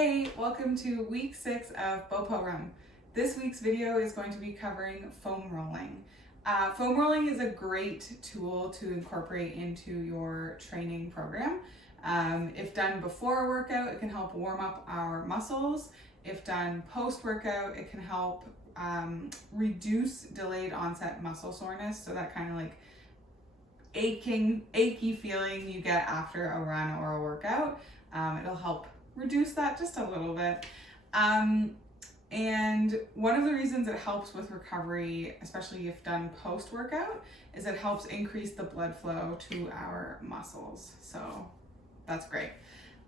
Hey, welcome to week 6 of BOPO Run. This week's video is going to be covering foam rolling. Foam rolling is a great tool to incorporate into your training program. If done before a workout, it can help warm up our muscles. If done post-workout, it can help reduce delayed onset muscle soreness, so that kind of like achy feeling you get after a run or a workout. It'll help reduce that just a little bit. And one of the reasons it helps with recovery, especially if done post-workout, is it helps increase the blood flow to our muscles. So that's great.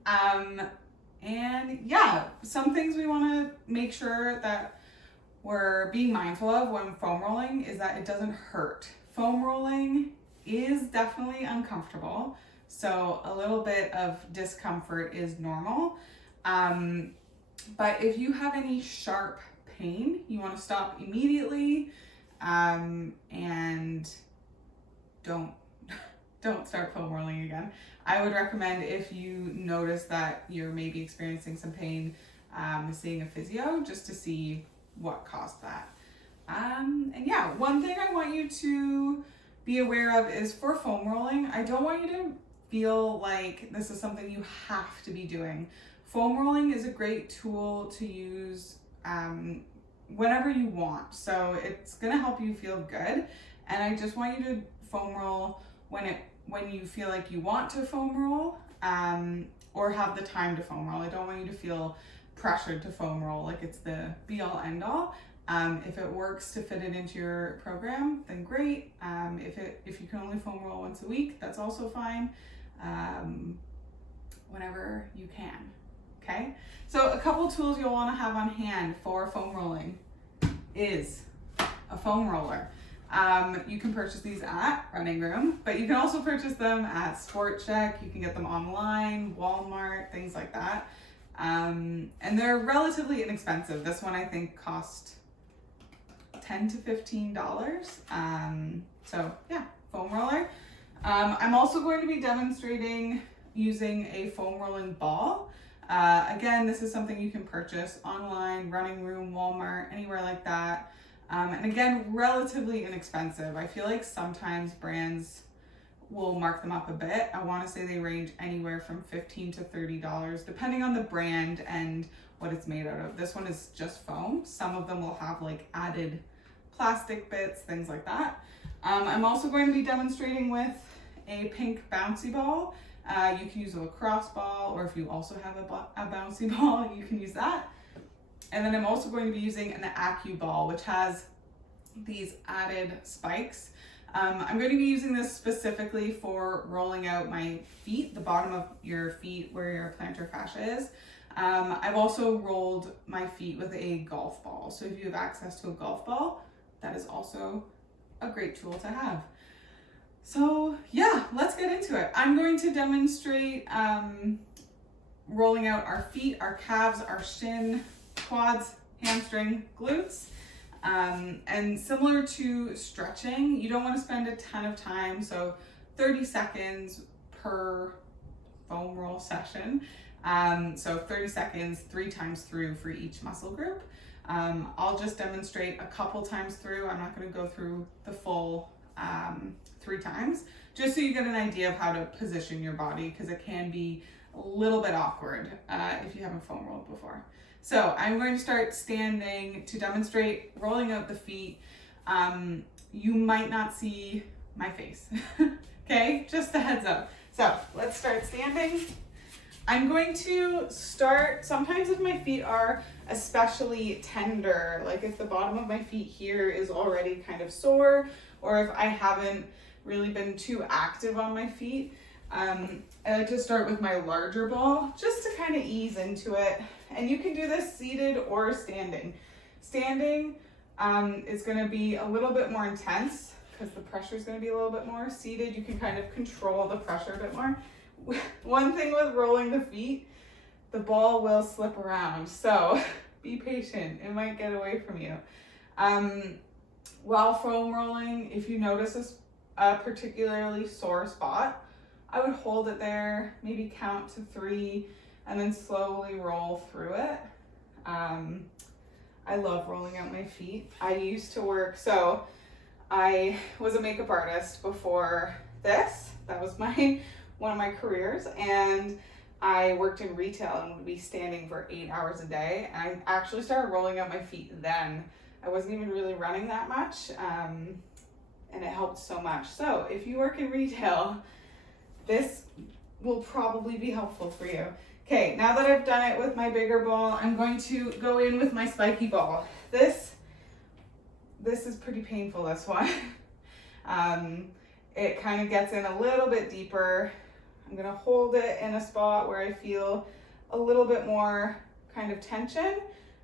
And yeah, some things we want to make sure that we're being mindful of when foam rolling is that it doesn't hurt. Foam rolling is definitely uncomfortable, so a little bit of discomfort is normal. But if you have any sharp pain, you want to stop immediately, and don't start foam rolling again. I would recommend, if you notice that you're maybe experiencing some pain, seeing a physio just to see what caused that. And yeah, one thing I want you to be aware of is for foam rolling, I don't want you to feel like this is something you have to be doing. Foam rolling is a great tool to use whenever you want. So it's gonna help you feel good. And I just want you to foam roll when you feel like you want to foam roll, or have the time to foam roll. I don't want you to feel pressured to foam roll like it's the be all end all. If it works to fit it into your program, then great. If you can only foam roll once a week, that's also fine. Whenever you can. Okay, so a couple tools you'll want to have on hand for foam rolling is a foam roller. You can purchase these at Running Room, but you can also purchase them at Sport Check. You can get them online, Walmart, things like that. And they're relatively inexpensive. This one I think cost $10 to $15. So yeah, foam roller. I'm also going to be demonstrating using a foam rolling ball. Again, this is something you can purchase online, Running Room, Walmart, anywhere like that. And again, relatively inexpensive. I feel like sometimes brands will mark them up a bit. I want to say they range anywhere from $15 to $30, depending on the brand and what it's made out of. This one is just foam. Some of them will have like added plastic bits, things like that. I'm also going to be demonstrating with a pink bouncy ball. You can use a lacrosse ball, or if you also have a bouncy ball, you can use that. And then I'm also going to be using an Acu ball, which has these added spikes. I'm going to be using this specifically for rolling out my feet, the bottom of your feet where your plantar fascia is. I've also rolled my feet with a golf ball. So if you have access to a golf ball, that is also a great tool to have. So yeah, let's get into it. I'm going to demonstrate rolling out our feet, our calves, our shin, quads, hamstring, glutes. And similar to stretching, you don't want to spend a ton of time, so 30 seconds per foam roll session. So 30 seconds 3 times through for each muscle group. I'll just demonstrate a couple times through. I'm not going to go through the full 3 times, just so you get an idea of how to position your body, because it can be a little bit awkward if you haven't foam rolled before. So I'm going to start standing to demonstrate rolling out the feet. You might not see my face, okay? Just a heads up. So let's start standing. I'm going to start, sometimes if my feet are especially tender, like if the bottom of my feet here is already kind of sore, or if I haven't really been too active on my feet, I like to start with my larger ball just to kind of ease into it. And you can do this seated or standing. Standing is going to be a little bit more intense because the pressure is going to be a little bit more. Seated, you can kind of control the pressure a bit more. One thing with rolling the feet, the ball will slip around, so be patient. It might get away from you. While foam rolling, if you notice a particularly sore spot, I would hold it there, maybe count to 3, and then slowly roll through it. I love rolling out my feet. I used to work, so I was a makeup artist before this. That was one of my careers, and I worked in retail and would be standing for 8 hours a day. And I actually started rolling out my feet then. I wasn't even really running that much, and it helped so much. So if you work in retail, this will probably be helpful for you. Okay, now that I've done it with my bigger ball, I'm going to go in with my spiky ball. This is pretty painful, this one. It kind of gets in a little bit deeper. I'm gonna hold it in a spot where I feel a little bit more kind of tension,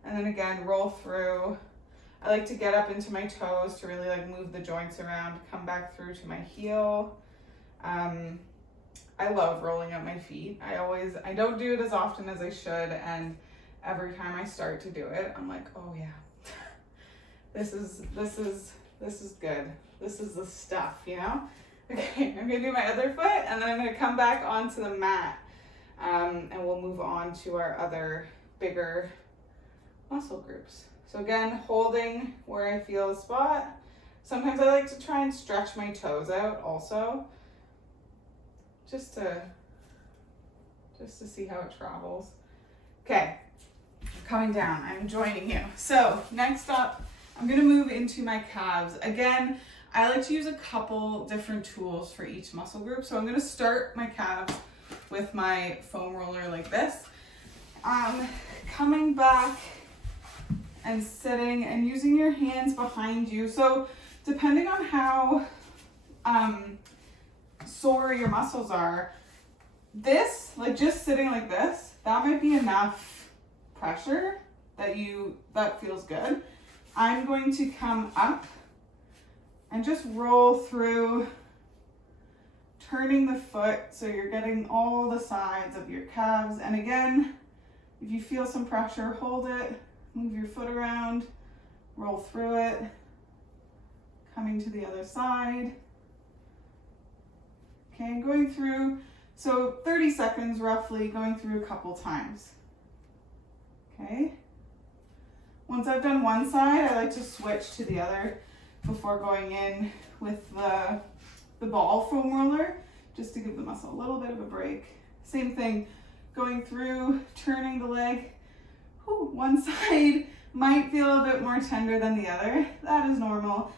and then again, roll through. I like to get up into my toes to really like move the joints around, come back through to my heel. I love rolling up my feet. I don't do it as often as I should, and every time I start to do it, I'm like, oh yeah, this is good. This is the stuff, you know? Okay, I'm gonna do my other foot, and then I'm gonna come back onto the mat, and we'll move on to our other bigger muscle groups. So again, holding where I feel a spot. Sometimes I like to try and stretch my toes out also, just to see how it travels. Okay, coming down, I'm joining you. So next up, I'm gonna move into my calves. Again, I like to use a couple different tools for each muscle group. So I'm gonna start my calves with my foam roller like this. Coming back and sitting and using your hands behind you. So depending on how sore your muscles are, this, like just sitting like this, that might be enough pressure that feels good. I'm going to come up and just roll through, turning the foot so you're getting all the sides of your calves. And again, if you feel some pressure, hold it, move your foot around, roll through it, coming to the other side. Okay, I'm going through, so 30 seconds roughly, going through a couple times. Okay. Once I've done one side, I like to switch to the other before going in with the ball foam roller, just to give the muscle a little bit of a break. Same thing, going through, turning the leg. Whew, one side might feel a bit more tender than the other. That is normal.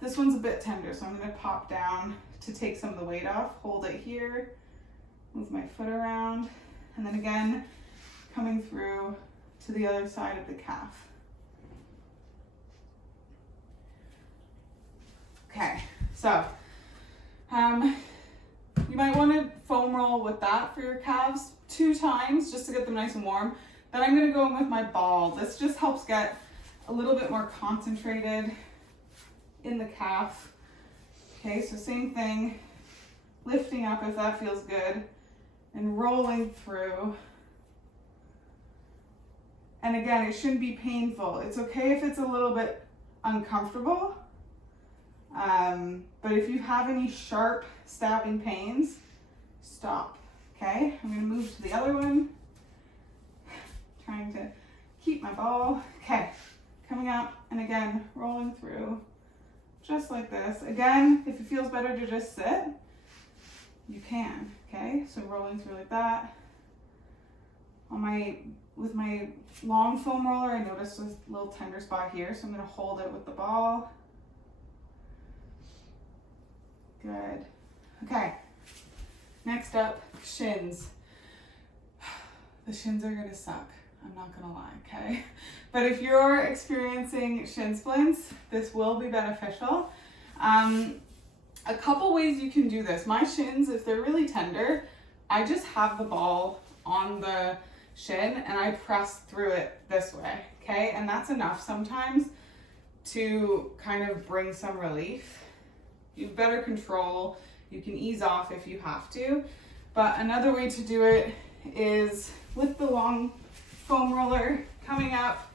This one's a bit tender, so I'm gonna pop down to take some of the weight off, hold it here, move my foot around, and then again, coming through to the other side of the calf. Okay, so you might want to foam roll with that for your calves 2 times just to get them nice and warm. Then I'm going to go in with my ball. This just helps get a little bit more concentrated in the calf. Okay, so same thing, lifting up if that feels good, and rolling through. And again, it shouldn't be painful. It's okay if it's a little bit uncomfortable. But if you have any sharp stabbing pains, stop. Okay, I'm gonna move to the other one. Trying to keep my ball. Okay, coming up and again, rolling through just like this. Again, if it feels better to just sit, you can, okay? So rolling through like that. With my long foam roller, I noticed a little tender spot here, so I'm gonna hold it with the ball. Good. Okay. Next up, shins. The shins are gonna suck. I'm not gonna lie, okay? But if you're experiencing shin splints, this will be beneficial. A couple ways you can do this. My shins, if they're really tender, I just have the ball on the shin and I press through it this way, okay? And that's enough sometimes to kind of bring some relief. You have better control. You can ease off if you have to. But another way to do it is with the long foam roller coming up.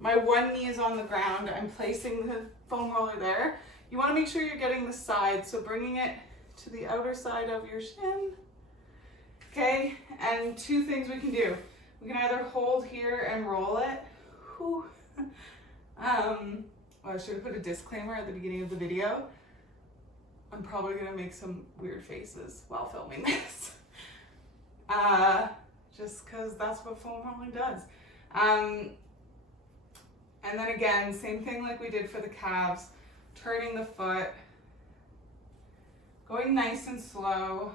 My one knee is on the ground. I'm placing the foam roller there. You want to make sure you're getting the side, so bringing it to the outer side of your shin. Okay, and two things we can do. We can either hold here and roll it. Whew. I should have put a disclaimer at the beginning of the video. I'm probably gonna make some weird faces while filming this. Just because that's what foam rolling does. And then again, same thing like we did for the calves, turning the foot, going nice and slow.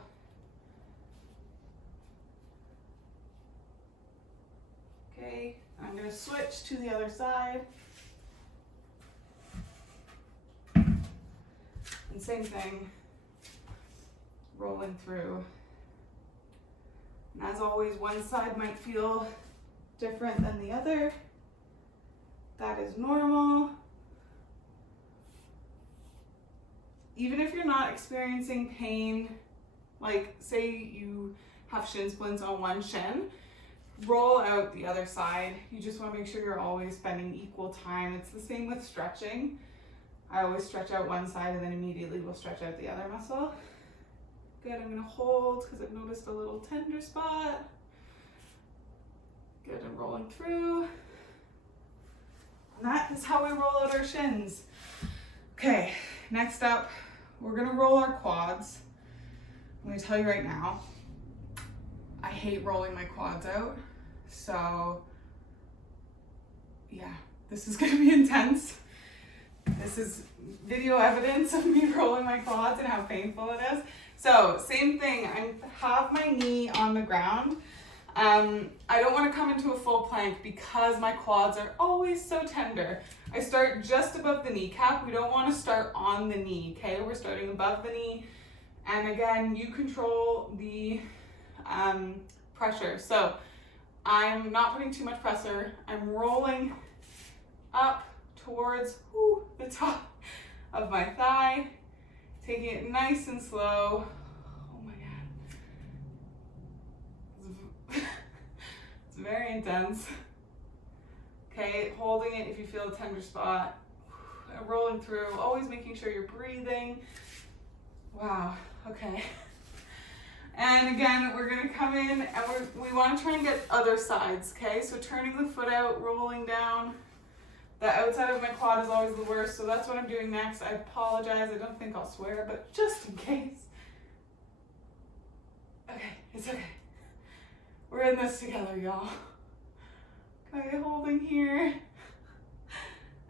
Okay, I'm gonna switch to the other side. And same thing, rolling through. And as always, one side might feel different than the other. That is normal. Even if you're not experiencing pain, like say you have shin splints on one shin, roll out the other side. You just want to make sure you're always spending equal time. It's the same with stretching. I always stretch out one side and then immediately will stretch out the other muscle. Good, I'm gonna hold because I've noticed a little tender spot. Good, I'm rolling through. And that is how we roll out our shins. Okay, next up, we're gonna roll our quads. I'm gonna tell you right now, I hate rolling my quads out. So yeah, this is gonna be intense. This is video evidence of me rolling my quads and how painful it is. So same thing, I have my knee on the ground. I don't want to come into a full plank because my quads are always so tender. I start just above the kneecap. We don't want to start on the knee, okay? We're starting above the knee. And again, you control the pressure. So I'm not putting too much pressure. I'm rolling up towards the top of my thigh, taking it nice and slow. Oh my God. It's very intense. Okay, holding it if you feel a tender spot. Rolling through, always making sure you're breathing. Wow, okay. And again, we're gonna come in and we wanna try and get other sides, okay? So turning the foot out, rolling down. The outside of my quad is always the worst, so that's what I'm doing next. I apologize, I don't think I'll swear, but just in case. Okay, it's okay. We're in this together, y'all. Okay, holding here.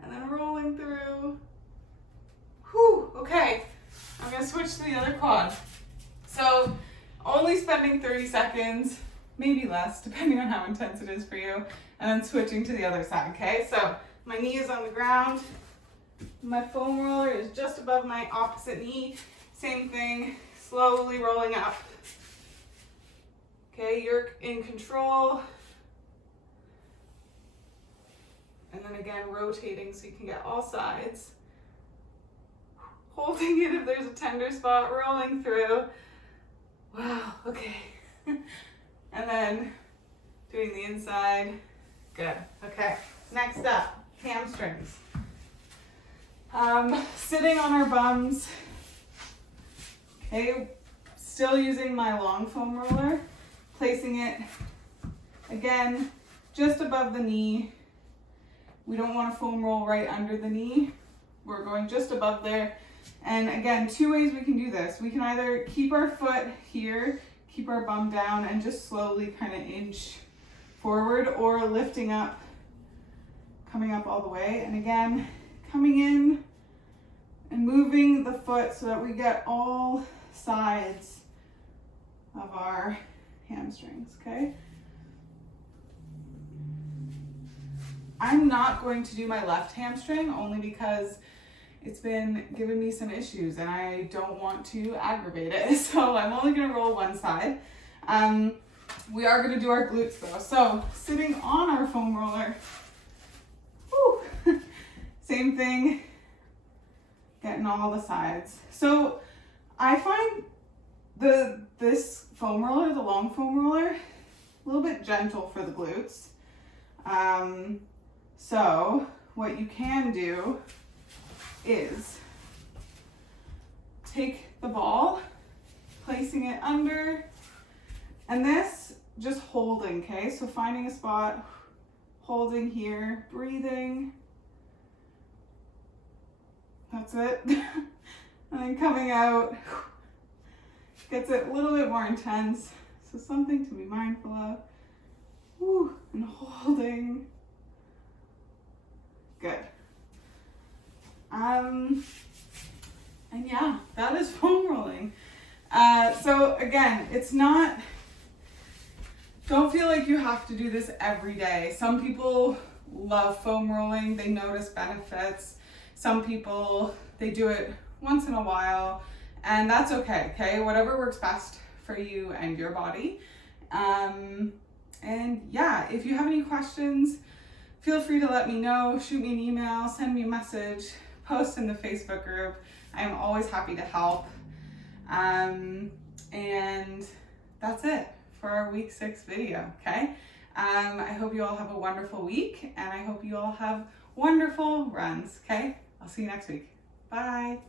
And then rolling through. Whew, okay. I'm gonna switch to the other quad. So, only spending 30 seconds, maybe less, depending on how intense it is for you, and then switching to the other side, okay? So, my knee is on the ground. My foam roller is just above my opposite knee. Same thing, slowly rolling up. Okay, you're in control. And then again, rotating so you can get all sides. Holding it if there's a tender spot, rolling through. Wow, okay. And then doing the inside. Good, okay. Next up. Hamstrings. Sitting on our bums. Okay, still using my long foam roller, placing it again just above the knee. We don't want to foam roll right under the knee. We're going just above there. And again, two ways we can do this. We can either keep our foot here, keep our bum down, and just slowly kind of inch forward, or lifting up, coming up all the way, and again, coming in and moving the foot so that we get all sides of our hamstrings, okay? I'm not going to do my left hamstring only because it's been giving me some issues and I don't want to aggravate it. So I'm only gonna roll one side. We are gonna do our glutes though. So sitting on our foam roller, same thing, getting all the sides. So I find this foam roller, the long foam roller, a little bit gentle for the glutes. So what you can do is take the ball, placing it under, And this, just holding, okay? So finding a spot, holding here, breathing. That's it. And then coming out, gets it a little bit more intense. So something to be mindful of. Woo, and holding. Good. And yeah, that is foam rolling. So again, it's not, don't feel like you have to do this every day. Some people love foam rolling, they notice benefits. Some people, they do it once in a while, and that's okay, okay? Whatever works best for you and your body. And yeah, if you have any questions, feel free to let me know, shoot me an email, send me a message, post in the Facebook group. I am always happy to help. And that's it for our week 6 video, okay? I hope you all have a wonderful week, and I hope you all have wonderful runs, okay? I'll see you next week. Bye.